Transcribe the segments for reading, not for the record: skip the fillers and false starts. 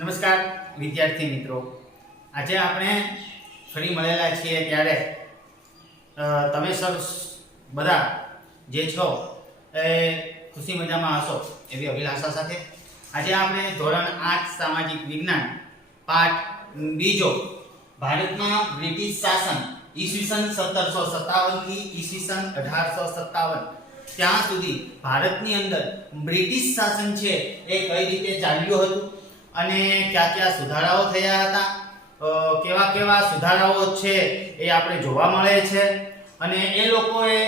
નમસ્કાર વિદ્યાર્થી મિત્રો, આજે આપણે ફરી મળેલા છીએ ત્યારે તમે સર બધા જે છો એ ખુશી મજામાં હશો એવી અભિલાષા સાથે આજે આપણે ધોરણ 8 સામાજિક વિજ્ઞાન પાઠ બીજો ભારતમાં બ્રિટિશ શાસન ઈસવીસન 1757 થી ઈસવીસન 1857 ત્યાં સુધી ભારતની અંદર બ્રિટિશ શાસન છે એ કઈ રીતે ચાલ્યું હતું અને કયા કયા સુધારાઓ થયા હતા, કેવા કેવા સુધારાઓ છે એ આપણે જોવા મળે છે અને એ લોકોએ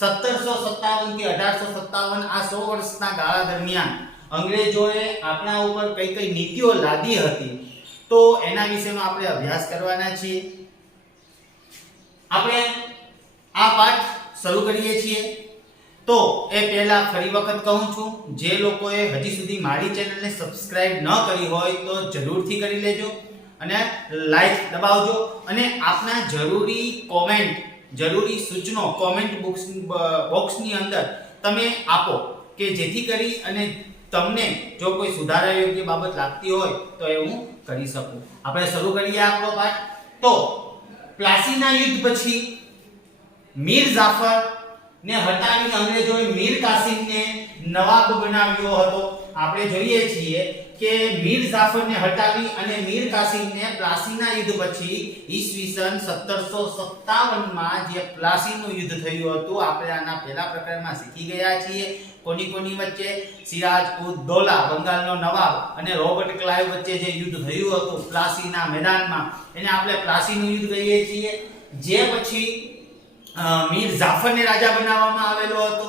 1757 થી 1857 આ 100 વર્ષના ગાળા દરમિયાન અંગ્રેજોએ આપણા ઉપર કઈ કઈ નીતિઓ લાદી હતી તો એના વિશેમાં આપણે અભ્યાસ કરવાના છીએ। આપણે આ પાઠ શરૂ કરીએ છીએ તો એ પહેલા ફરી વખત કહું છું, જે લોકોએ હજી સુધી મારી ચેનલને સબસ્ક્રાઇબ ન કરી હોય તો જરૂરથી કરી લેજો અને લાઈક દબાવજો અને આપના જરૂરી કોમેન્ટ, જરૂરી સૂચનો કોમેન્ટ બોક્સની અંદર તમે આપો કે જેથી કરી અને તમને જો કોઈ સુધારા યોગ્ય બાબત લાગતી હોય તો એ હું કરી શકું। આપણે શરૂ કરીએ આપણો પાઠ। તો પ્લાસીના યુદ્ધ પછી મીર જાફર ને હટાવી અંગ્રેજોએ મીર કાસિમને નવાબ બનાવ્યો હતો। આપણે જોઈએ છીએ કે મીર જાફરને હટાવી અને મીર કાસિમને પ્લાસીના યુદ્ધ પછી ઈસવીસન 1757 માં જે પ્લાસીનું યુદ્ધ થયું હતું આપણે આના પહેલા પ્રકરણમાં શીખી ગયા છીએ। કોની વચ્ચે? સિરાજ ઉદ દૌલા બંગાળનો નવાબ અને રોબર્ટ ક્લાઇવ વચ્ચે જે યુદ્ધ થયું હતું પ્લાસીના મેદાનમાં એને આપણે પ્લાસીનું યુદ્ધ કહીએ છીએ। જે પછી મીર જાફરને રાજા બનાવવામાં આવેલો હતો।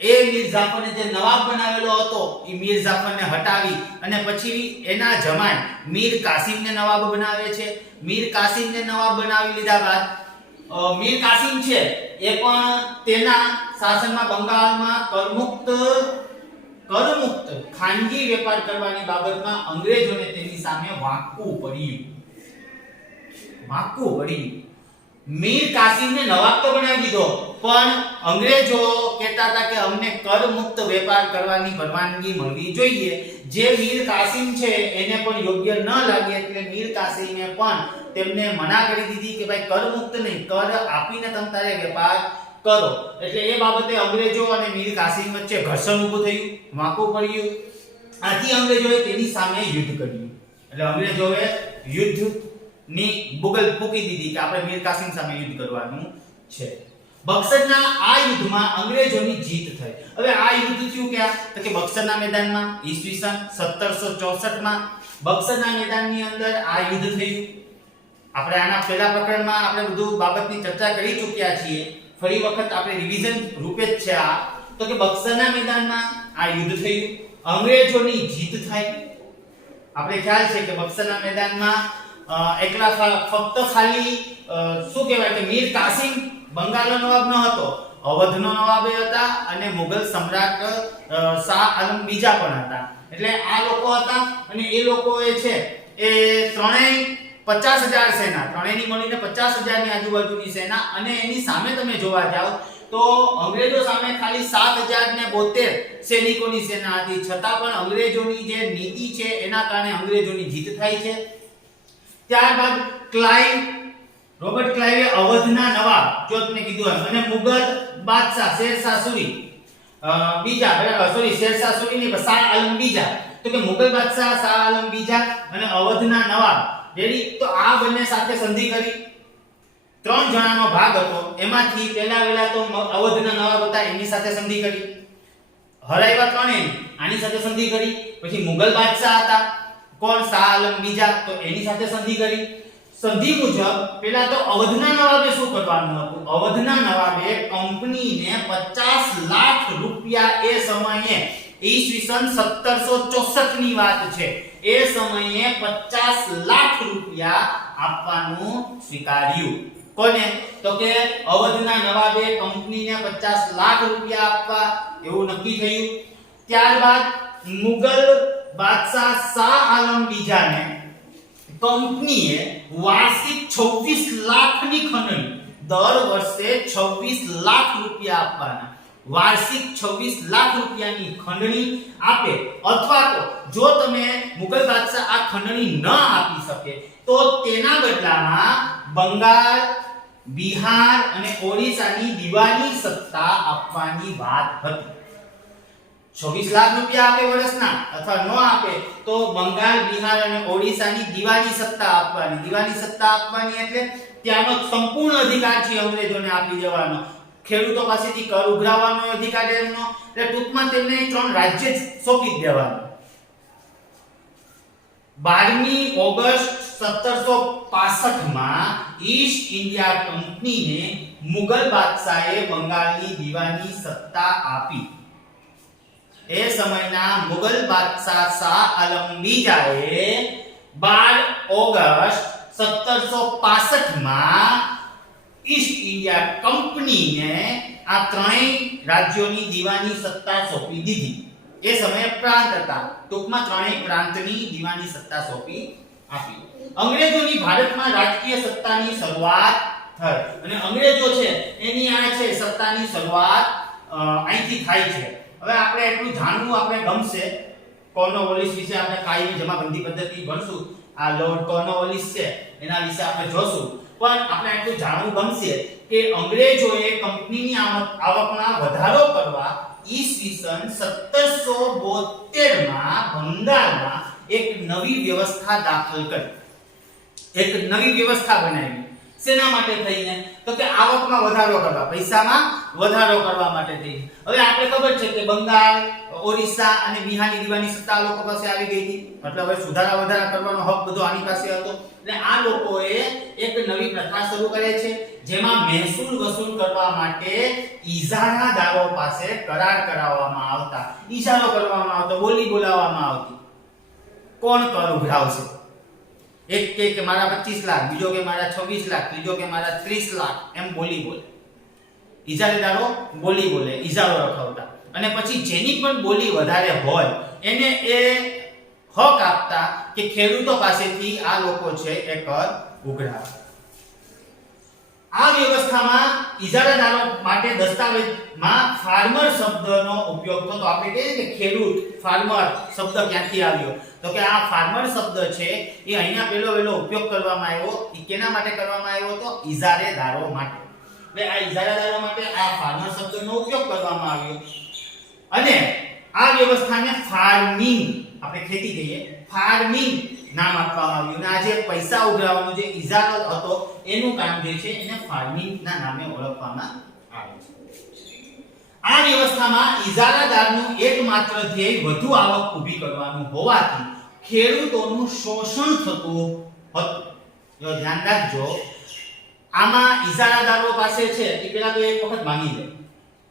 એ મીર જાફરને જે નવાબ બનાવેલો હતો એ મીર જાફરને હટાવી અને પછી એના જમાઈ મીર કાસિમને નવાબ બનાવે છે। મીર કાસિમને નવાબ બનાવી લીધા બાદ મીર કાસિમ છે એ પણ તેના શાસનમાં બંગાળમાં કરમુક્ત ખાનગી વેપાર કરવાની બાબતમાં અંગ્રેજોને તેની સામે વાંકવું પડ્યું। મીર કાસિમને નવાબ તો બનાવી દીધો પણ અંગ્રેજો કહેતા હતા કે અમને કરમુક્ત વેપાર કરવાની પરવાનગી મળવી જોઈએ। જે મીર કાસિમ છે એને પણ યોગ્ય ન લાગે એટલે મીર કાસિમે પણ તેમને મના કરી દીધી કે ભાઈ કરમુક્ત નહીં, કર આપીને તમ તારે વેપાર કરો। એટલે એ બાબતે અંગ્રેજો અને મીર કાસિમ વચ્ચે ઘર્ષણ ઊભું થયું, વાંકું પડ્યું। આથી અંગ્રેજોએ તેની સામે યુદ્ધ કર્યું। એટલે અંગ્રેજોએ યુદ્ધ ની બુગલ ફૂંકી દીધી કે આપણે મીર કાસિમ સામે યુદ્ધ કરવાનું છે। બક્સરના આ યુદ્ધમાં અંગ્રેજોની જીત થઈ। હવે આ યુદ્ધ થયું ક્યાં? તો કે બક્સરના મેદાનમાં ઈસવીસન 1764 માં બક્સરના મેદાનની અંદર આ યુદ્ધ થયું। આપણે આના પહેલા પ્રકરણમાં આપણે બધું બાબતની ચર્ચા કરી ચૂક્યા છીએ, ફરી વખત આપણે રિવિઝન રૂપે જ છે આ। તો કે બક્સરના મેદાનમાં આ યુદ્ધ થયું, અંગ્રેજોની જીત થઈ। આપણે ખ્યાલ છે કે બક્સરના મેદાનમાં એકલા ફક્ત ખાલી શું કહેવાય કે મીર કાસિમ બંગાળનો નવાબ ન હતો, અવધનો નવાબ હતા અને મુગલ સમ્રાટ શાહ આલમ બીજા પણ હતા। એટલે આ લોકો હતા અને એ લોકોએ છે એ ત્રણેય 50,000 સેના, ત્રણેયની મળીને 50,000 ની આજુબાજુની સેના અને એની સામે તમે જોવા જાવ તો અંગ્રેજો સામે ખાલી 7,072 સૈનિકોની સેના હતી, છતાં પણ અંગ્રેજોની જે નીતિ છે એના કારણે અંગ્રેજોની જીત થાય છે। ત્યારબાદ રોબર્ટ ક્લાઇવે અવધના નવાબ જો તમને કીધું એમ અને મુગલ બાદશાહ શેરશાહ સૂરી શેરશાહ સૂરી ને શાહ આલમ બીજા, તો કે મુગલ બાદશાહ શાહ આલમ બીજા અને અવધના નવાબ રેડી, તો આ બંને સાથે સંધિ કરી। 3 જણાનો ભાગ હતો, એમાંથી પહેલા તો અવધના નવાબ હતા એની સાથે સંધિ કરી, હરાવ્યા ત્રણેય આની સાથે સંધિ કરી। પછી મુગલ બાદશાહ હતા કોણ? શાહ આલમ બીજા, તો એની સાથે સંધિ કરી। સંધિ મુજબ પહેલા તો અવધના નવાબે શું કરવાનું હતું? અવધના નવાબે કંપનીને 50 લાખ રૂપિયા એ સમયે ઈસવીસન 1764 ની વાત છે, એ સમયે 50 લાખ રૂપિયા આપવાનું સ્વીકાર્યું। કોને? તો કે અવધના નવાબે કંપનીને 50 લાખ રૂપિયા આપવા એવું નક્કી થયું। ત્યારબાદ મુગલ બાદશાહ શાહ આલમ બીજાને કંપનીએ વાર્ષિક 26 લાખની ખંડણી દર વર્ષે 26 લાખ રૂપિયા આપવાના। વાર્ષિક 26 લાખ રૂપિયાની ખંડણી આપે, અથવા તો જો તમે મુગલ બાદશાહ આ ખંડણી ન આપી શકે તો તેના બદલામાં બંગાળ, બિહાર અને ઓડિશાની દિવાની સત્તા આપવાની વાત હતી. 26 લાખ રૂપિયા આપે વર્ષના અથવા ન આપે તો બંગાળ, બિહાર અને ઓડિશાની દિવાની સત્તા આપવાની. દિવાની સત્તા આપવાની એટલે ત્યાંનો સંપૂર્ણ અધિકાર છે અંગ્રેજોને આપી દેવાનો. ખેડૂતો પાસેથી કર ઉઘરાવવાનો અધિકાર એમનો, એટલે ટૂંકમાં તેમને 3 રાજ્ય જ સોંપી દેવાનું. 12મી ઓગસ્ટ 1765 માં ઈસ્ટ ઇન્ડિયા કંપનીને મુગલ બાદશાહે બંગાળની દીવાની સત્તા આપી. એ સમયના મુગલ બાદશાહ શાહ આલમ બીજાએ 12 ઓગસ્ટ 1765 માં ઈસ્ટ ઇન્ડિયા કંપનીને આ ત્રણેય રાજ્યોની દીવાની સત્તા સોંપી દીધી. એ સમયે પ્રાંત હતા, ટૂંકમાં ત્રણેય પ્રાંતની દીવાની સત્તા સોંપી આપી. અંગ્રેજોની ભારતમાં રાજકીય સત્તાની શરૂઆત થઈ અને અંગ્રેજો છે એની આ છે સત્તાની શરૂઆત અહીંથી થાય છે. હવે આપણે એટલું જાણવું આપણે ગમશે. કોર્નવોલિસ વિશે આપણે કાયમી જમાબંધી પદ્ધતિ ભણશું. આ લોર્ડ કોર્નવોલિસ છે એના વિશે આપણે જોશું. પણ આપણે એટલું જાણવું ગમશે કે અંગ્રેજોએ કંપનીની આવકમાં વધારો કરવા ઈસવીસન 1772 માં બંગાળમાં એક નવી વ્યવસ્થા દાખલ કરી. એક નવી વ્યવસ્થા બનાવી. શેના માટે થઈને? તો કે આવકમાં વધારો કરવા, પૈસામાં વધારો કરવા માટે થઈને. હવે આપણે ખબર છે કે બંગાળ, ઓરિસ્સા અને બિહારની દીવાની સત્તા લોકો પાસે આવી ગઈ હતી. મતલબ હવે સુધારા વધારા કરવાનો હક બધો આની પાસે હતો. એટલે આ લોકોએ એક નવી પ્રથા શરૂ કરે છે જેમાં મહેસૂલ વસૂલ કરવા માટે ઇજારાદારો પાસે કરાર કરાવવામાં આવતા. ઇજારો કરવામાં આવતો, બોલી બોલાવવામાં આવતી. કોણ કર ઉઘરાવશે? એક કે મારા 25 લાખ, બીજો કે મારા 26 લાખ, ત્રીજો કે મારા 30 લાખ, એમ બોલી બોલે. ઇજારેદારો બોલી બોલે, ઇજારો રખાવતા અને પછી જેની પણ બોલી વધારે હોય એને એ હક આપતા કે ખેડૂતો પાસેથી આ લોકો છે એ કર ઉઘરાવે. આ વ્યવસ્થામાં ઇજારાદારો માટે દસ્તાવેજમાં ફાર્મર શબ્દનો ઉપયોગ થતો. આપણે કહીએ કે ખેડૂત, ફાર્મર શબ્દ ક્યાંથી આવ્યો? તો કે આ ફાર્મર શબ્દ છે એ અહીંયા પેલો ઉપયોગ કરવામાં આવ્યો. એ કેના માટે કરવામાં આવ્યો? તો ઇજારેદારો માટે. એટલે આ ઇજારાદારો માટે આ ફાર્મર શબ્દનો ઉપયોગ કરવામાં આવ્યો અને આ વ્યવસ્થાને ફાર્મિંગ, આપણે ખેતી કહીએ, ફાર્મિંગ નામ આપવામાં આવ્યું. અને આ જે પૈસા ઉઘરાવવાનો જે ઇજારો હતો એનું કામ જે છે એને ફાર્મિંગ ના નામે ઓળખવામાં આવે છે. આ વ્યવસ્થામાં ઇજારાદારનું એકમાત્ર ધ્યેય વધુ આવક ઊભી કરવાનું હોવાથી ખેડૂતોનું શોષણ થતું હતું. જો ધ્યાન રાખજો, આમાં ઇજારાદારો પાસે છે એ પેલા તો એક વખત માંગી લે.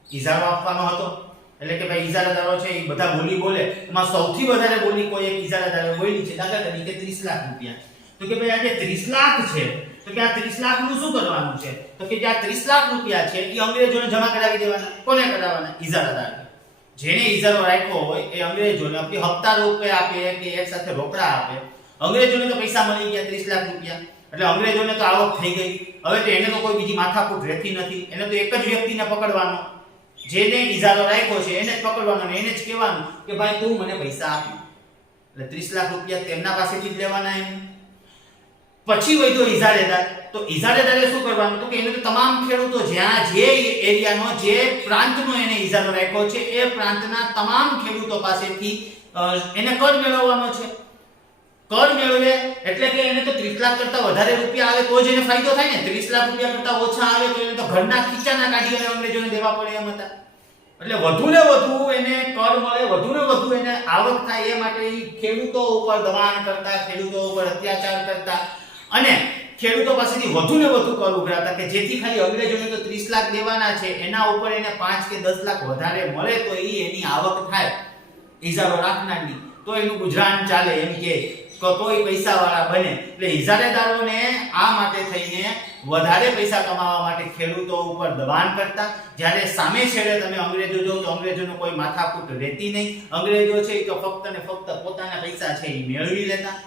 ઇજારો આપવાનો હતો એટલે કે ભાઈ ઇજારાદારો છે એ બધા બોલી બોલે. એમાં સૌથી વધારે બોલી કોઈ એક ઇજારાદારે બોલી છે, દાખલા તરીકે 30 લાખ રૂપિયા. તો કે ભાઈ આ જે 30 લાખ છે તો કે આ 30 લાખ નું શું કરવાનું છે? તો કે જે આ 30 લાખ રૂપિયા છે એ અંગ્રેજોને જમા કરાવી દેવાના. કોને કરાવવાના? ઇજારાદાર. જેને ઇજારો રાખ્યો હોય એ અંગ્રેજોને આપી હપ્તા રૂપે આપે કે એક સાથે રોકડા આપે. અંગ્રેજોને તો પૈસા મળી ગયા 30 લાખ રૂપિયા, એટલે અંગ્રેજોને તો આવક થઈ ગઈ. હવે તો એને તો કોઈ બીજી માથાકૂટ રહેતી નથી. એને તો એક જ વ્યક્તિને પકડવાનો, જેને ઇજારો રાખ્યો છે એને જ પકડવાનો અને એને જ કહેવાનું કે ભાઈ તું મને પૈસા આપી. એટલે 30 લાખ રૂપિયા તેમના પાસેથી જ લેવાના એમ. પછી વધ્યો ઇજારેદાર. તો ઇજારેદારે શું કરવાનું? તો કે એને તો તમામ ખેડૂતો જ્યાં જે એરિયાનો, જે પ્રાંતનો એને ઇજારો રાખ્યો છે એ પ્રાંતના તમામ ખેડૂતો પાસેથી એને કર મેળવવાનો છે. કર મેળવે એટલે કે એને તો 30 લાખ કરતા વધારે રૂપિયા આવે તો જ એને ફાયદો થાય ને. 30 લાખ રૂપિયા કરતા ઓછા આવે તો એને તો ઘરના ખીચાના કાઢી અને અંગ્રેજોને દેવા પડે એમ હતા. એટલે વધુ ને વધુ એને કર મળે, વધુ ને વધુ એને આવક થાય એ માટે ખેડૂતો ઉપર દબાણ કરતા, ખેડૂતો ઉપર અત્યાચાર કરતા અને ખેડૂતો પાસેથી વધુ ને વધુ કર ઉઘરાવતા કે જેથી ખાલી અંગ્રેજોને તો 30 લાખ દેવાના છે એના ઉપર એને 5 કે 10 લાખ વધારે મળે તો એની આવક થાય ઇજારો રાખનારની, તો એનું ગુજરાન ચાલે એમ કે તોય પૈસાવાળા બને. એટલે ઇજારેદારોને આ માટે થઈને વધારે પૈસા કમાવા માટે ખેડૂતો ઉપર દબાણ કરતા. જ્યારે સામે છેડે તમે અંગ્રેજો જો તો અંગ્રેજોનો કોઈ માથાકૂટ રહેતી નહીં. અંગ્રેજો છે એ તો ફક્ત ને ફક્ત પોતાના પૈસા છે એ મેળવી લેતા.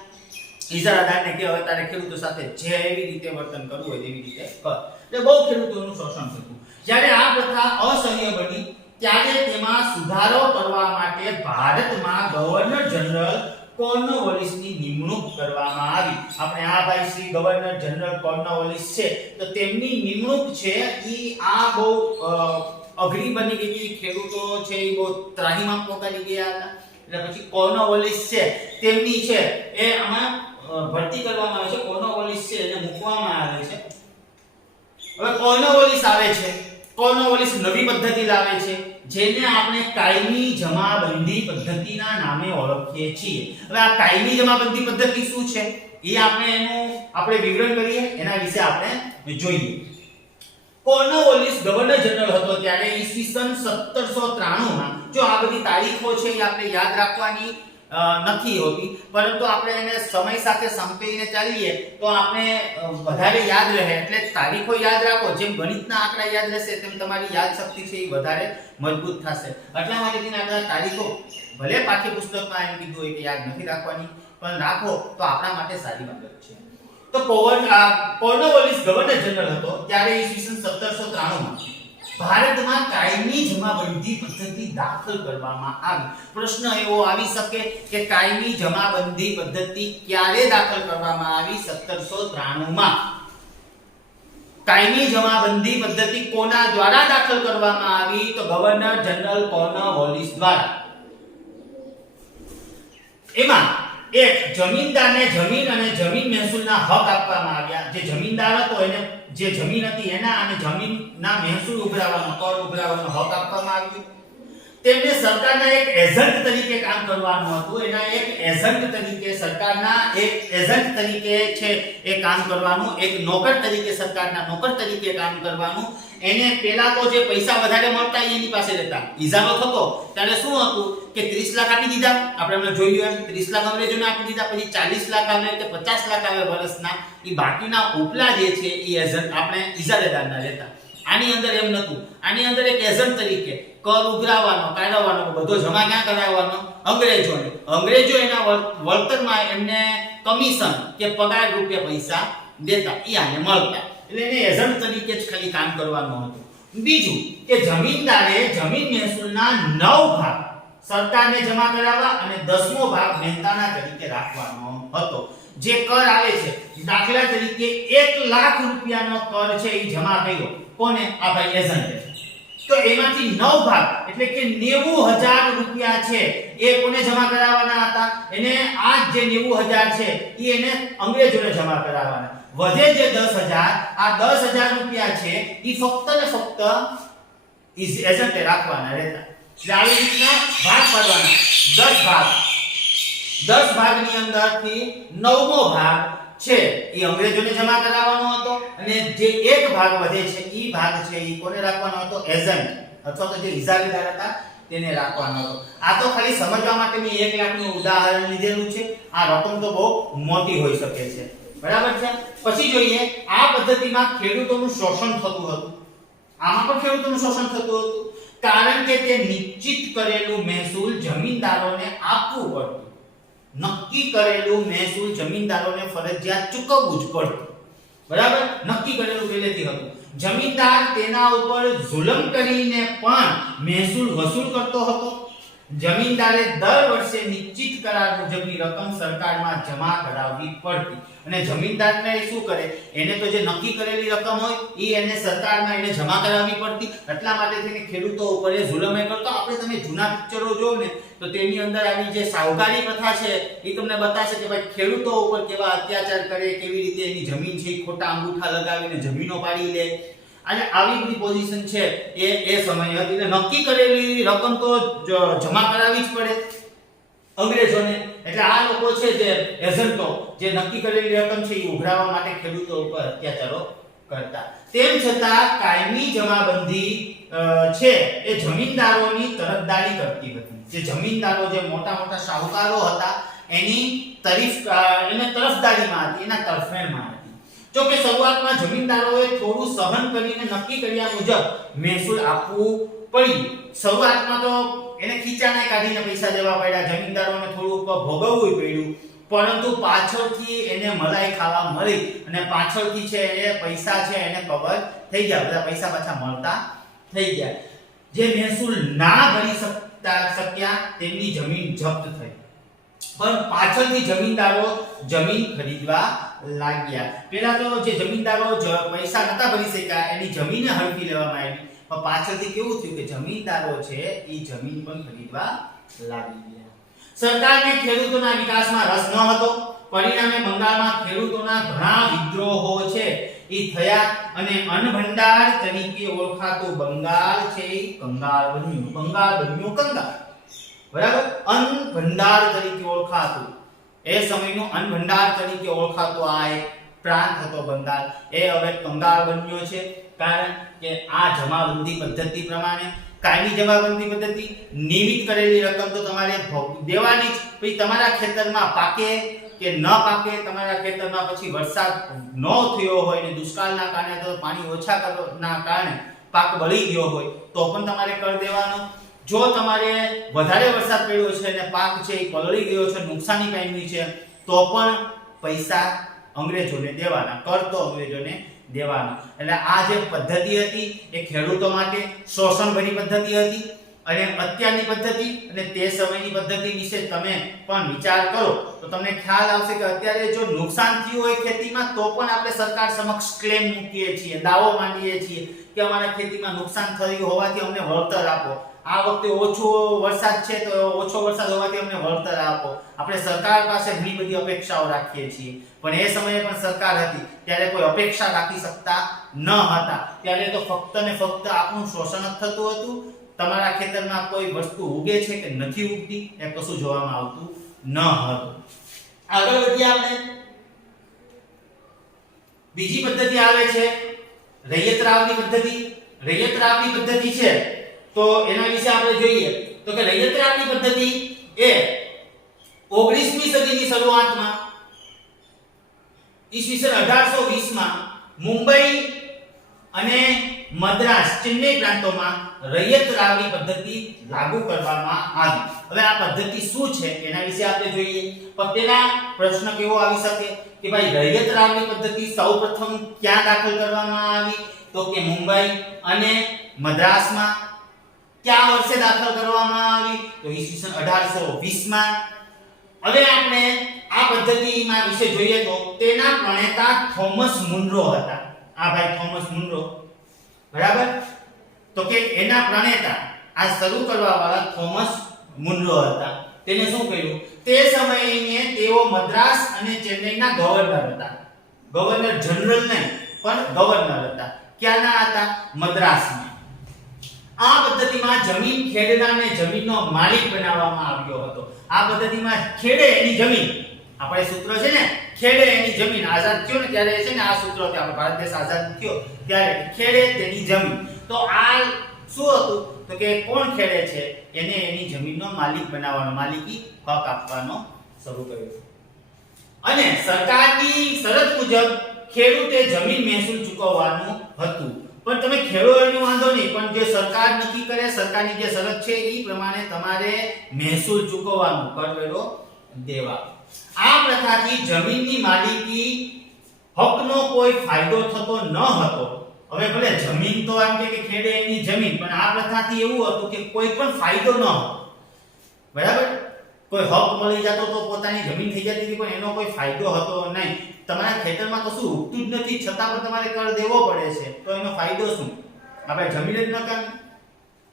ઇજારાદારને કે હવે તારે ખેડૂતો સાથે જે એવી રીતે વર્તન કરવું હોય તેવી રીતે કર. એટલે બહુ ખેડૂતોનું શોષણ થતું. જ્યારે આ પ્રથા અસહ્ય બની ત્યારે તેમાં સુધારો કરવા માટે ભારતમાં ગવર્નર જનરલ કોર્નવોલિસની નિમણૂક કરવામાં આવી. આપણે આ ભાઈ શ્રી ગવર્નર જનરલ કોર્નવોલિસ છે તો તેમની નિમણૂક છે ઈ આ બહુ અઘરી બની ગઈ હતી. ખેડૂતો છે એ બહુ ત્રાહિમામ પોકારી ગયા હતા. એટલે પછી કોર્નવોલિસ છે તેમની છે એ આમાં ભરતી કરવામાં આવે છે. કોર્નવોલિસ છે એને મૂકવામાં આવે છે. હવે કોર્નવોલિસ આવે છે, કોર્નવોલિસ નવી પદ્ધતિ લાવે છે જેને આપણે કાયમી જમાબંધી પદ્ધતિના નામે ઓળખીએ છીએ. હવે આ કાયમી જમાબંધી પદ્ધતિ શું છે એ આપણે વિવરણ કરીએ, એના વિશે આપણે જોઈએ. કોર્નવોલિસ ગવર્નર જનરલ હતો ત્યારે ઈસવીસન 1793 માં, જો આ બધી તારીખો છે એ આપણે યાદ રાખવાની નથી હોતી, પરંતુ આપણે એને સમય સાથે સંકળીને ચાલીએ તો આપણે વધારે યાદ રહે. એટલે તારીખો યાદ રાખો, જેમ ગણિતના આંકડા યાદ રહેશે તેમ તમારી યાદશક્તિ છે એ વધારે મજબૂત થશે. એટલા માટે તેને આપણે તારીખો ભલે પાઠ્યપુસ્તકમાં એમ કીધું હોય કે યાદ નથી રાખવાની, પણ રાખો તો આપણા માટે સારી બાબત છે. તો કોર્નવોલિસ ગવર્નર જનરલ હતો ત્યારે ઈસવીસન 1793 માં ભારતમાં કાયમી જમાબંધી પદ્ધતિ દાખલ કરવામાં આવી. પ્રશ્ન એવો આવી શકે કે કાયમી જમાબંધી પદ્ધતિ ક્યારે દાખલ કરવામાં આવી? 1793 માં. કાયમી જમાબંધી પદ્ધતિ કોના દ્વારા દાખલ કરવામાં આવી? તો ગવર્નર જનરલ કોર્નવોલિસ દ્વારા. એમાં એક જમીનદારને જમીન અને જમીન મહેસૂલના હક આપવામાં આવ્યા. જે જમીનદાર હતો એને જે જમીન હતી એના અને જમીનના મહેસૂલ ઉઘરાવવાનો, કર ઉઘરાવવાનો હક આપવામાં આવ્યો. તેમને સરકારના એક એજન્ટ તરીકે કામ કરવાનું હતું. એના એક એજન્ટ તરીકે, સરકારના એક એજન્ટ તરીકે છે એ કામ કરવાનું, એક નોકર તરીકે, સરકારના નોકર તરીકે કામ કરવાનું. એને પેલા તો જે પૈસા વધારે મળતા એની પાસે રહેતા. ઇજારો થતો ત્યારે શું હતું કે 30 લાખ આપી દીધા, આપણે હમણાં જોયું એમ 30 લાખ અંગ્રેજોને આપી દીધા, પછી 40 લાખ આવે કે 50 લાખ આવે વર્ષના, એ બાકીના ઉપલા જે છે એ એજન્ટ આપણે ઇજારેદારના રહેતા. આની અંદર એમ નતું. આની અંદર એક એજન્ટ તરીકે કર ઉઘરાવવાનો, કાઢવાનો, બધો જમા ક્યાં કરાવવાનો? અંગ્રેજોને. અંગ્રેજો એના વળતરમાં એમને કમિશન કે પગાર રૂપે પૈસા દેતા, એ આને મળતા. એટલે એને એજન્ટ તરીકે જ ખાલી કામ કરવાનું હતું. બીજું કે જમીનદારે જમીન મહેસૂલના 9 ભાગ સરકારને જમા કરાવવા અને 10મો ભાગ મહેનતાણા તરીકે રાખવાનો હતો. જે કર આવે છે, દાખલા તરીકે 1 લાખ રૂપિયાનો કર છે એ જમા કર્યો, કોને? આ ભાઈ એજન્ટે. તો એમાંથી 9 ભાગ એટલે કે 90,000 રૂપિયા છે એ કોને જમા કરાવવાના હતા? એને આ જે 90,000 છે એ એને અંગ્રેજોને જમા કરાવવાના. વધે જે 10,000, આ 10,000 રૂપિયા છે એ ફક્ત ને ફક્ત એજન્ટે રાખવાના રહેતા. એટલે આવી રીતના ભાગ પાડવાના. 10 ભાગ, 10 ભાગની અંદરથી 9મો ભાગ છે એ અંગ્રેજોને જમા કરાવવાનો હતો, અને જે એક ભાગ વધે છે એ ભાગ છે એ કોને રાખવાનો હતો? એજન્ટ અથવા તો જે ઇજારેદાર હતા તેને રાખવાનો હતો. આ તો ખાલી સમજવા માટે મેં 1 લાખનું ઉદાહરણ લીધેલું છે. આ રકમ તો બહુ મોટી હોઈ શકે છે. બરાબર છે. પછી જોઈએ, આ પદ્ધતિમાં ખેડૂતોનું શોષણ થતું હતું. આમાં પણ ખેડૂતોનું શોષણ થતું હતું, કારણ કે તે નિશ્ચિત કરેલું મહેસૂલ જમીનદારોને આપવું પડતું. નક્કી કરેલું મહેસૂલ જમીનદારોને ફરજિયાત ચૂકવવું જ પડતું. બરાબર, નક્કી કરેલું પહેલેથી હતું. જમીનદાર તેના ઉપર જુલમ કરીને પણ મહેસૂલ વસૂલ કરતો હતો. જમીનદારે દર વર્ષે નિશ્ચિત કરાર મુજબની રકમ સરકારમાં જમા કરાવવી પડતી. અને જમીનદારને શું કરે? એને તો જે નક્કી કરેલી રકમ હોય એ એને સરકારમાં એને જમા કરાવવી પડતી. એટલા માટે થઈને ખેડૂતો ઉપર એ જુલમ કરતો. આપણે તમે જૂના પિક્ચરો જોવો ને તો તેની અંદર આવી જે સાવકારી પ્રથા છે એ તમને બતાવશે કે ભાઈ ખેડૂતો ઉપર કેવા અત્યાચાર કરે, કેવી રીતે એની જમીન છે એ ખોટા અંગૂઠા લગાવીને જમીનો પાડી લે. અને આવી બધી પોઝિશન છે એ સમયે હતી. એટલે નક્કી કરેલી રકમ તો જમા કરાવવી જ પડે અંગ્રેજોને. એટલે આ લોકો છે જે એજન્ટો, જે નક્કી કરેલી રકમ છે એ ઉઘરાવવા માટે ખેડૂતો ઉપર અત્યાચારો કરતા. તેમ છતાં કાયમી જમાબંધી છે એ જમીનદારોની તરફદારી કરતી હતી. જે જમીનદારો, જે મોટા મોટા શાહુકારો હતા એની તરફદારીમાં હતી, એના તરફેણમાં હતી. જો કે શરૂઆતમાં જમીનદારોએ થોડું સહન કરીને નક્કી કર્યા મુજબ મહેસૂલ આપવું પડ્યું. શરૂઆતમાં તો એને ખીચાને કાઢીને પૈસા દેવા પડ્યા, જમીનદારોને થોડું ભોગવવું પડ્યું, પરંતુ પાછળથી એને મલાઈ ખાવા મળી અને પાછળથી છે એ પૈસા છે એને કવર થઈ ગયા. બધા પૈસા પાછા મળતા થઈ ગયા. જે મહેસૂલ ના ભરી શક્યા તેમની જમીન જપ્ત થઈ, પણ પાછળથી જમીનદારો જમીન ખરીદવા લાગ્યા. પહેલા તો જે જમીનદારો પૈસા નતા ભરી શક્યા એની જમીન હડપી લેવામાં આવી, પણ પાછળથી કેવું થયું કે જમીનદારો છે એ જમીન પણ ખરીદવા લાગી ગયા. સરકારને ખેડૂતોના વિકાસમાં રસ ન હતો, પરિણામે બંગાળમાં ખેડૂતોના ઘણા વિદ્રોહો છે એ થયા અને અન્ન ભંડાર તરીકે ઓળખાતું બંગાળ છે એ કંગાળ બન્યું. બંગાળ બન્યું કંગાળ. બરાબર. અન્ન ભંડાર તરીકે ઓળખાતું, એ સમયનો અન્ન ભંડાર તરીકે ઓળખાતો આ એક પ્રાંત હતો બંગાળ, એ હવે કંગાળ બન્યો છે. કારણ કે આ જમાબંધી પદ્ધતિ પ્રમાણે, કાયમી જમાબંધી પદ્ધતિ, નિયમિત કરેલી રકમ તો તમારે દેવાની જ. પછી તમારા ખેતરમાં પાકે કે ન પાકે, તમારા ખેતરમાં પછી વરસાદ ન થયો હોય ને દુષ્કાળના કારણે તો પાણી ઓછાના કારણે પાક બળી ગયો હોય તો પણ તમારે કર દેવાનો. જો તમારે વધારે વરસાદ પડ્યો છે અને પાક છે એ પલળી ગયો છે, નુકસાની પામી છે, તો પણ પૈસા અંગ્રેજોને દેવાના, કર તો અંગ્રેજોને દેવાનો. એટલે આ જે પદ્ધતિ હતી એ ખેડૂતો માટે શોષણભરી પદ્ધતિ હતી. અને અત્યારની પદ્ધતિ અને તે સમયની પદ્ધતિ વિશે તમે પણ વિચાર કરો તો તમને ખ્યાલ આવશે કે અત્યારે જો નુકસાન થયું હોય ખેતીમાં તો પણ આપણે સરકાર સમક્ષ ક્લેમ મૂકીએ છીએ, દાવો માંડીએ છીએ કે અમારા ખેતીમાં નુકસાન થયું હોવાથી અમને વળતર આપો. આ વખતે ઓછો વરસાદ છે તો ઓછો વરસાદ હોવાથી અમને વળતર આપો. આપણે સરકાર પાસે ઘણી બધી અપેક્ષાઓ રાખીએ છીએ, પણ એ સમયે પણ સરકાર હતી ત્યારે કોઈ અપેક્ષા રાખી શકતા ન હતા. ત્યારે તો ફક્ત ને ફક્ત આપણું શોષણ જ થતું હતું. તમારા ખેતરમાં કોઈ વસ્તુ ઉગે છે કે નથી ઉગતી એ કશું જોવામાં આવતું ન હતું. આગળ વધીએ આપણે. બીજી પદ્ધતિ આવે છે રૈયત રાવની પદ્ધતિ. રૈયત રાવની પદ્ધતિ છે તો એના વિશે આપણે જોઈએ તો કે રૈયત રાવની પદ્ધતિ એ 19મી સદીની શરૂઆતમાં ઈસવીસન 1820 માં મુંબઈ અને મદ્રાસ, ચેન્નઈ પ્રાંતોમાં રૈયત રાવની પદ્ધતિ લાગુ કરવામાં આવી. હવે આ પદ્ધતિ શું છે એના વિશે આપણે જોઈએ. પણ પહેલા પ્રશ્ન કેવો આવી શકે કે ભાઈ રૈયત રાવની પદ્ધતિ સૌપ્રથમ ક્યાં દાખલ કરવામાં આવી? તો કે મુંબઈ અને મદ્રાસમાં. કયા વર્ષે દાખલ કરવામાં આવી? તો ઈસવીસન 1820 માં. હવે આપણે આ પદ્ધતિમાં વિશે જોઈએ તો તેના પ્રણેતા થોમસ મુનરો હતા. આ ભાઈ થોમસ મુનરો, બરાબર. તો કે એના પ્રણેતા, આ શરૂ કરવા વાળા થોમસ મુનરો હતા. તેને શું કર્યું? તે સમયે તેઓ મદ્રાસ અને ચેન્નઈના ગવર્નર હતા. ગવર્નર જનરલ નહીં પણ ગવર્નર હતા. ક્યાંના હતા? મદ્રાસના. આ પદ્ધતિમાં જમીન ખેડનારને જમીનનો માલિક બનાવવામાં આવ્યો હતો. આ પદ્ધતિમાં ખેડે એની જમીન, આપણે સૂત્ર છે ને ખેડે એની જમીન, આઝાદ થયો ને ત્યારે છે ને આ સૂત્ર હતું, આપણો ભારત દેશ આઝાદ થયો ત્યારે ખેડે તેની જમીન. તો આ શું હતું? તો કે કોણ ખેડે છે એને એની જમીનનો માલિક બનાવવાનો, માલિકી હક આપવાનો શરૂ કર્યો. અને સરકારની શરત મુજબ ખેડૂતે જમીન મહેસૂલ ચૂકવવાનું હતું. પણ તમે ખેડો એનો વાંધો નહીં, પણ જે સરકાર નક્કી કરે, સરકારની જે શરત છે એ પ્રમાણે તમારે મહેસૂલ ચૂકવવાનું, કરવેરો દેવા. આ પ્રથાથી જમીનની માલિકી હકનો કોઈ ફાયદો થતો ન હતો. હવે ભલે જમીન તો આમ કે ખેડે એની જમીન, પણ આ પ્રથાથી એવું હતું કે કોઈ પણ ફાયદો ન હતો. બરાબર. કોઈ હક મળી જતો તો પોતાની જમીન થઈ જતી હતી, પણ એનો કોઈ ફાયદો હતો નહીં. તમારા ખેતરમાં કશું ઉગતું જ નથી છતાં પણ તમારે કર દેવો પડે છે, તો એનો ફાયદો શું? આપણે જમીન જ ન કાઢી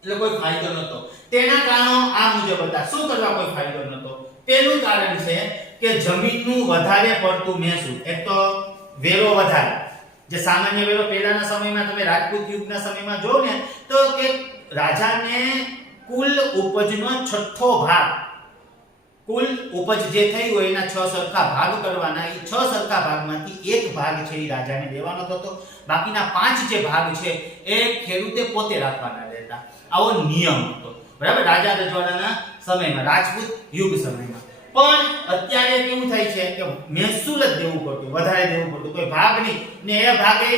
એટલે કોઈ ફાયદો નતો. તેના કારણો આ મુજબ હતા. શું કરવા કોઈ ફાયદો નતો? તેનું કારણ છે કે જમીનનું વધારે પડતું મહેસૂલ. એક તો વેરો વધારે, જે સામાન્ય વેરો પહેલાના સમયમાં તમે રાજપૂત યુગના સમયમાં જો ને તો કે રાજાને કુલ ઉપજનો છઠ્ઠો ભાગ, કુલ ઉપજ જે થઈ હોય એના 6 સરખા ભાગ કરવાના. એ 6 સરખા ભાગમાંથી એક ભાગ છે એ રાજાને દેવાનો થતો. બાકીના 5 જે ભાગ છે એ ખેડૂતે પોતે રાખવાના રહેતા. આવો નિયમ હતો. બરાબર. રાજા રજવાડાના સમયમાં, રાજપૂત યુગ સમયમાં. પણ અત્યારે કેવું થાય છે કે મહેસૂલ જ દેવું પડતું, વધારે દેવું પડતું, કોઈ ભાગ નહીં. ને એ ભાગે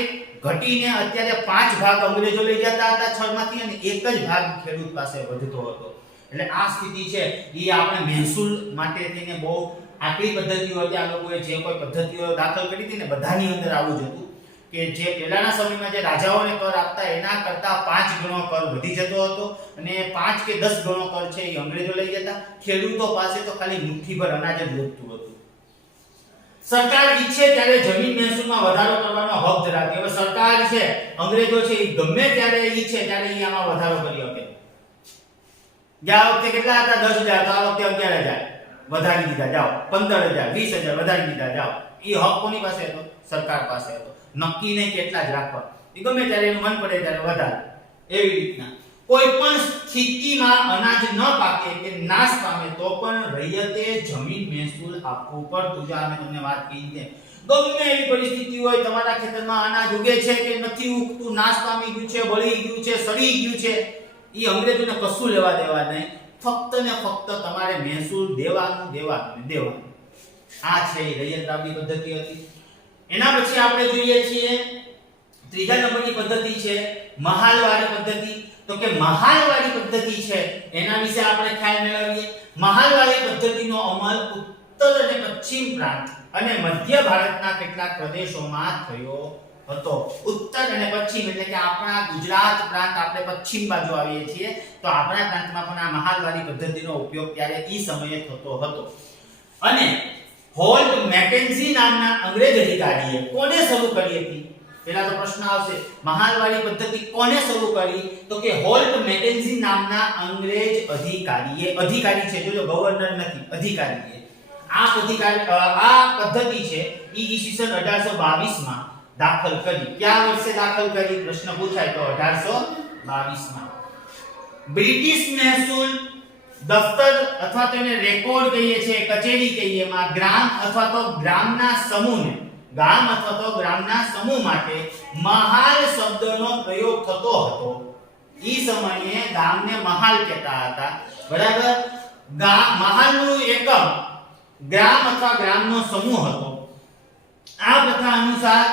ઘટીને અત્યારે 5 ભાગ અંગ્રેજો લઈ જતા હતા છળમાંથી અને એક જ ભાગ ખેડૂત પાસે વધતો હતો. એટલે આ સ્થિતિ છે એ આપણે મહેસૂલ માટે થઈને બહુ આકરી પદ્ધતિઓ હતી. આ લોકોએ જે કોઈ પદ્ધતિઓ દાખલ કરી હતી ને બધાની અંદર આવું જ હતું કે જે પહેલાના સમયમાં જે રાજાઓને કર આપતા એના કરતા 5 ગણો કર વધી જતો હતો અને 5 કે 10 ગણો કર છે એ અંગ્રેજો લઈ જતા. ખેડૂતો પાસે તો ખાલી મુઠ્ઠીભર અનાજ જ વધતું હતું. સરકાર ઈચ્છે ત્યારે જમીન મહેસૂલમાં વધારો કરવાનો હક ધરાવતી. હવે સરકાર છે, અંગ્રેજો છે, એ ગમે ત્યારે ઈચ્છે ત્યારે એ આમાં વધારો કરી શકે. ગયા વખતે કેટલા હતા? 10,000, તો આ વખતે 11,000 વધારી દીધા, જાઓ. 15,000, 20,000 વધારી દીધા, જાઓ. એ હક કોની પાસે હતો? સરકાર પાસે હતો. નક્કી નહીં કેટલા જ રાખવા, એ ગમે ત્યારે એનું મન પડે ત્યારે વધારે. એવી રીતના કોઈ પણ સ્થિતિમાં અનાજ ન પાકે કે નાશ પામે તો પણ રૈયતે જમીન મહેસૂલ આપવું પડતું. જો મેં તમને વાત કરી છે, ગમે એવી પરિસ્થિતિ હોય, તમારા ખેતરમાં અનાજ ઉગે છે કે નથી ઉગતું, નાશ પામી ગયું છે, બળી ગયું છે, સડી ગયું છે, એ અંગ્રેજોને કશું લેવા દેવા નહીં. ફક્ત ને ફક્ત તમારે મહેસૂલ દેવાનું. આ છે રૈયત રાબડી પદ્ધતિ હતી. એના પછી આપણે જોઈએ છીએ ત્રીજા નંબરની પદ્ધતિ છે મહાલવાડી પદ્ધતિ. તો કે મહાલવાડી પદ્ધતિ છે એના વિશે આપણે ખ્યાલ મેળવીએ. મહાલવાડી પદ્ધતિનો અમલ ઉત્તર અને પશ્ચિમ પ્રાંત અને મધ્ય ભારતના કેટલાક પ્રદેશોમાં થયો હતો. ઉત્તર અને પશ્ચિમ એટલે કે આપણા ગુજરાત પ્રાંત, આપણે પશ્ચિમ બાજુ આવીએ છીએ, તો આપણા પ્રાંતમાં પણ આ મહાલવાડી પદ્ધતિનો ઉપયોગ ત્યારે ઈ સમયે થતો હતો. અને હોલ્ટ મેકેન્ઝી નામના અંગ્રેજ અધિકારીએ કોને શરૂ કરી હતી? પેલા તો પ્રશ્ન આવશે, મહાલવાડી પદ્ધતિ કોને શરૂ કરી? તો કે હોલ્ટ મેકેન્ઝી નામના અંગ્રેજ અધિકારી છે, જોજો ગવર્નર નથી, અધિકારીએ આ પદ્ધતિ છે ઈ ઈસવીસન 1822 માં દાખલ કરી. કયા વર્ષે દાખલ કરી? પ્રશ્ન પૂછાય તો 1822 માં. બ્રિટિશ મહેસૂલ દફતર અથવા તો એને રેકોર્ડ કહીએ છીએ, કચેરી કહીએ, માં ગ્રામ અથવા તો ગ્રામના સમૂહ માટે મહાલ શબ્દનો પ્રયોગ થતો હતો. ઈ સમયે ગામને મહાલ કહેતા હતા, બરાબર. મહાલનું એકમ ગ્રામ અથવા ગ્રામનો સમૂહ હતો. આ પ્રથા અનુસાર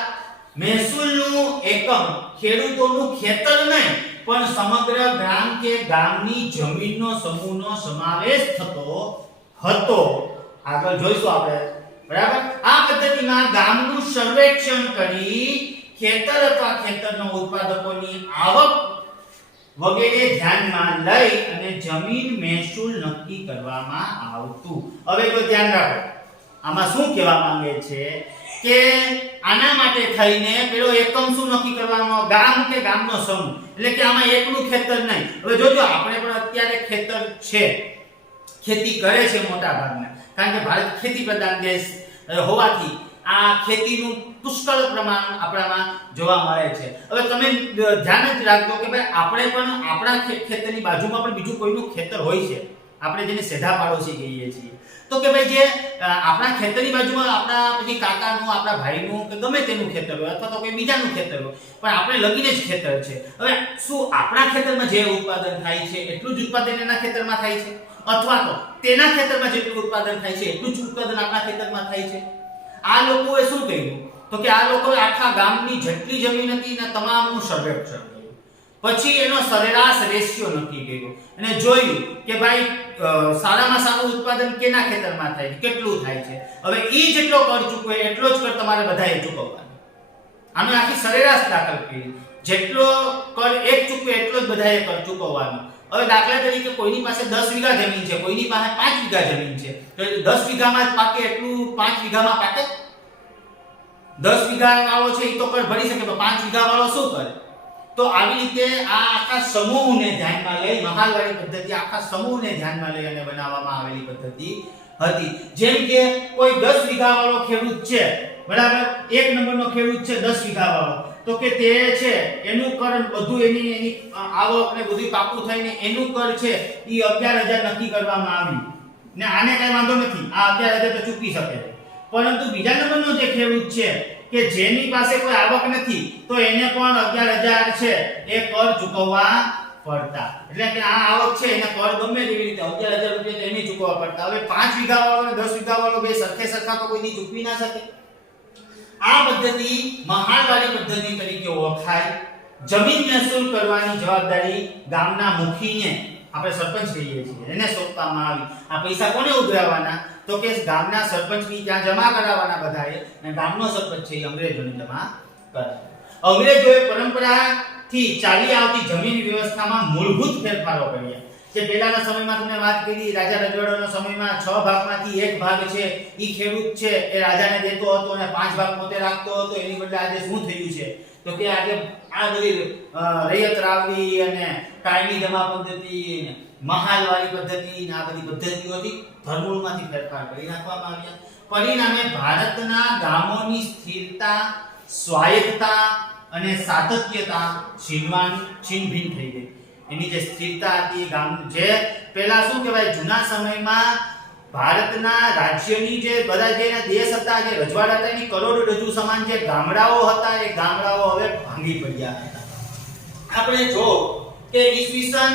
મહેસૂલનું એકમ ખેડૂતોનું ખેતર નહીં પણ સમગ્ર ગ્રામ કે ગામની જમીનનો સમૂહનો સમાવેશ થતો હતો. આગળ જોઈશું આપણે, બરાબર. આ પદ્ધતિમાં ગામનું સર્વેક્ષણ કરી ખેતર અથવા ખેતરના ઉત્પાદકોની આવક વગેરે ધ્યાનમાં લઈ અને જમીન મહેસૂલ નક્કી કરવામાં આવતું. હવે તો ધ્યાન રાખો, આમાં શું કહેવા માંગે છે કે આના માટે થઈને પેલો એકમ શું નક્કી કરવાનો? ગામ કે ગામનો સમૂહ. એટલે કે આમાં એકલું ખેતર નહીં. હવે જોજો, આપણે પણ અત્યારે ખેતર છે, ખેતી કરે છે મોટા ભાગના, કારણ કે ભારત ખેતી પ્રધાન દેશ હોવાથી આ ખેતીનું પુષ્કળ પ્રમાણ આપણામાં જોવા મળે છે. હવે તમે ધ્યાન જ રાખજો કે ભાઈ આપણે પણ આપણા ખેતરની બાજુમાં પણ બીજું કોઈનું ખેતર હોય છે, આપણે જેને સેઢા પાડોશી કહીએ છીએ. તો કે ભાઈ જે આપણા ખેતરની બાજુમાં આપણા પછી કાકાનું, આપણા ભાઈનું કે ગમે તેનું ખેતર હોય અથવા તો કોઈ બીજાનું ખેતર હોય, પણ આપણે લગીને જ ખેતર છે. હવે શું આપણા ખેતરમાં જે ઉત્પાદન થાય છે એટલું જ ઉત્પાદન એના ખેતરમાં થાય છે, અથવા તો તેના ખેતરમાં જેટલું ઉત્પાદન થાય છે એટલું જ ઉત્પાદન આપણા ખેતરમાં થાય છે? આ લોકોએ શું કર્યું? તો કે આ લોકોએ આખા ગામની જેટલી જમીન હતી ને તમામનું સર્વેક્ષણ કર્યું. પછી એનો સરેરાશ રેશિયો નક્કી કર્યો અને જોયું કે ભાઈ સારામાં સારું ઉત્પાદન કેના ખેતરમાં થાય છે, કેટલું થાય છે. હવે ઈ જેટલો કર ચૂકવે એટલો જ કર તમારે બધાએ ચૂકવવાનો. આનો આખી સરેરાશ દાખલ કરી, જેટલો કર એક ચૂકવે એટલો જ બધાએ કર ચૂકવવાનો. હવે દાખલા તરીકે કોઈની પાસે 10 વીઘા જમીન છે, કોઈની પાસે 5 વીઘા જમીન છે, તો 10 વીઘામાં જ પાકે એટલું 5 વીઘામાં પાકે? 10 વીઘા વાળો છે એ તો કર ભરી શકે, પણ 5 વીઘા વાળો શું કરે? તો આવી રીતે આ આખા સમૂહને ધ્યાનમાં લઈ મહાલવાડી પદ્ધતિ આખા સમૂહને ધ્યાનમાં લઈ અને બનાવવામાં આવેલી પદ્ધતિ હતી. જેમ કે કોઈ 10 વીઘા વાળો ખેડૂત છે, બરાબર, એક નંબરનો ખેડૂત છે 10 વીઘા વાળો, તો કે તે છે એનું કર બધું એની આવક ને બધું પાકું થઈને એનું કર છે એ 11,000 નક્કી કરવામાં આવ્યું ને આને કઈ વાંધો નથી, આ 11,000 તો ચૂકવી શકે. પરંતુ બીજા નંબરનો જે ખેડૂત છે કે જેની પાસે કોઈ આવક નથી, તો એને પણ 11,000 છે એ કર ચૂકવવા પડતા. એટલે કે આ આવક છે એને કર ગમે તેવી રીતે 11,000 રૂપિયા તો એને ચૂકવવા પડતા. હવે 5 વીઘા વાળો અને 10 વીઘા વાળો બે સરખા તો કોઈની ચૂકવી ના શકે. આ પદ્ધતિ મહાલવાડી પદ્ધતિ તરીકે ઓળખાય. જમીન મહેસૂલ કરવાની જવાબદારી ગામના મુખીને, આપણે સરપંચ કહીએ છીએ, એને સોંપવામાં આવી. આ પૈસા કોને ઉઘરાવવાના? તો કે ગામના સરપંચની ત્યાં જમા કરાવવાના બધાએ, અને ગામનો સરપંચ છે એ અંગ્રેજોને જમા કરાવે. અંગ્રેજોએ પરંપરાથી ચાલી આવતી જમીન વ્યવસ્થામાં મૂળભૂત ફેરફારો કર્યા. જે પહેલાના સમયમાં તમને વાત કરી, રાજા રજવાડાના સમયમાં 6 ભાગમાંથી 1 ભાગ છે ઈ ખેડૂત છે એ રાજાને દેતો હતો અને 5 ભાગ પોતે રાખતો હતો. એની બદલે આજે શું થયું છે તો કે આજે આ બધી રૈયત રાવડી અને કાયમી જમા પદ્ધતિ ને મહાલવારી પદ્ધતિ ને આ બધી પદ્ધતિઓથી ધરમૂળમાંથી ફેરફાર કરી નાખવામાં આવ્યા. પરિણામે ભારતના ગામોની સ્થિરતા, સ્વાયત્તતા અને સાતત્યતા છીનભીન થઈ ગઈ. એની જે સ્થિરતા હતી, ગામ જે પહેલા શું કહેવાય, જૂના સમયમાં ભારતના રાજ્યની જે બધા જે દેશ હતા, જે રજવાડા હતા, એની કરોડરજ્જુ સમાન જે ગામડાઓ હતા, એ ગામડાઓ હવે ભાંગી પડ્યા હતા. આપણે જો કે ઈસવીસન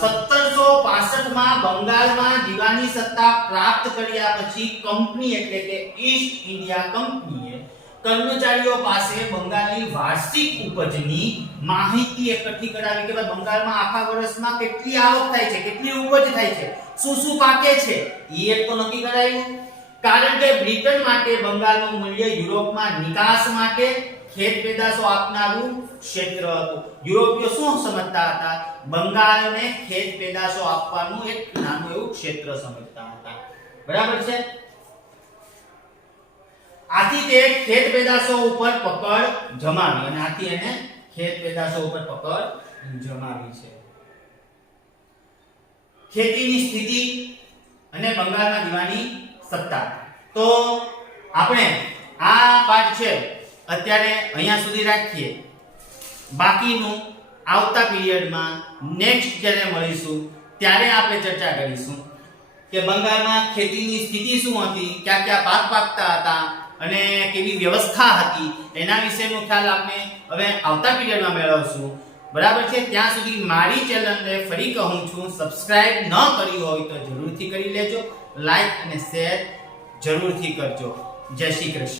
1765 માં બંગાળમાં દીવાની સત્તા પ્રાપ્ત કર્યા પછી કંપની એટલે કે ઈસ્ટ ઇન્ડિયા કંપનીએ કર્મચારીઓ પાસે બંગાળની વાર્ષિક ઉપજની માહિતી એકઠી કરાવી કે બંગાળમાં આખા વર્ષમાં કેટલી આવક થાય છે, કેટલી ઉપજ થાય છે, શું શું પાકે છે, એ એક તો નક્કી કરાયું. કારણ કે બ્રિટન માટે બંગાળનું મૂલ્ય યુરોપમાં નિકાસ માટે ખેત પેદાશો આપનારું ક્ષેત્ર હતું. યુરોપીયો શું સમજતા હતા? બંગાળને ખેત પેદાશો આપવાનું એક નાનું એવું ક્ષેત્ર સમજતા હતા. બરાબર છે? આથી તે ખેત પેદાશો ઉપર પકડ જમાવી અને આથી એને ખેત પેદાશો ઉપર પકડ જમાવી છે. ખેતીની સ્થિતિ અને બંગાળમાં દીવાની સત્તા. તો આપણે આ પાઠ છે અત્યારે અહીંયા સુધી રાખીએ. બાકીનું આવતા પીરિયડમાં નેક્સ્ટ જ્યારે મળીશું ત્યારે આપણે ચર્ચા કરીશું કે બંગાળમાં ખેતીની સ્થિતિ શું હતી, કયા કયા પાક પાકતા હતા અને કેવી વ્યવસ્થા હતી, એના વિશેનો ખ્યાલ આપણે હવે આવતા પીરિયડમાં મેળવશું. બરાબર છે? ત્યાં સુધી મારી ચેનલને ફરી કહું છું, સબસ્ક્રાઇબ ન કરી હોય તો જરૂરથી કરી લેજો, લાઈક અને શેર જરૂરથી કરજો. જય શ્રી કૃષ્ણ.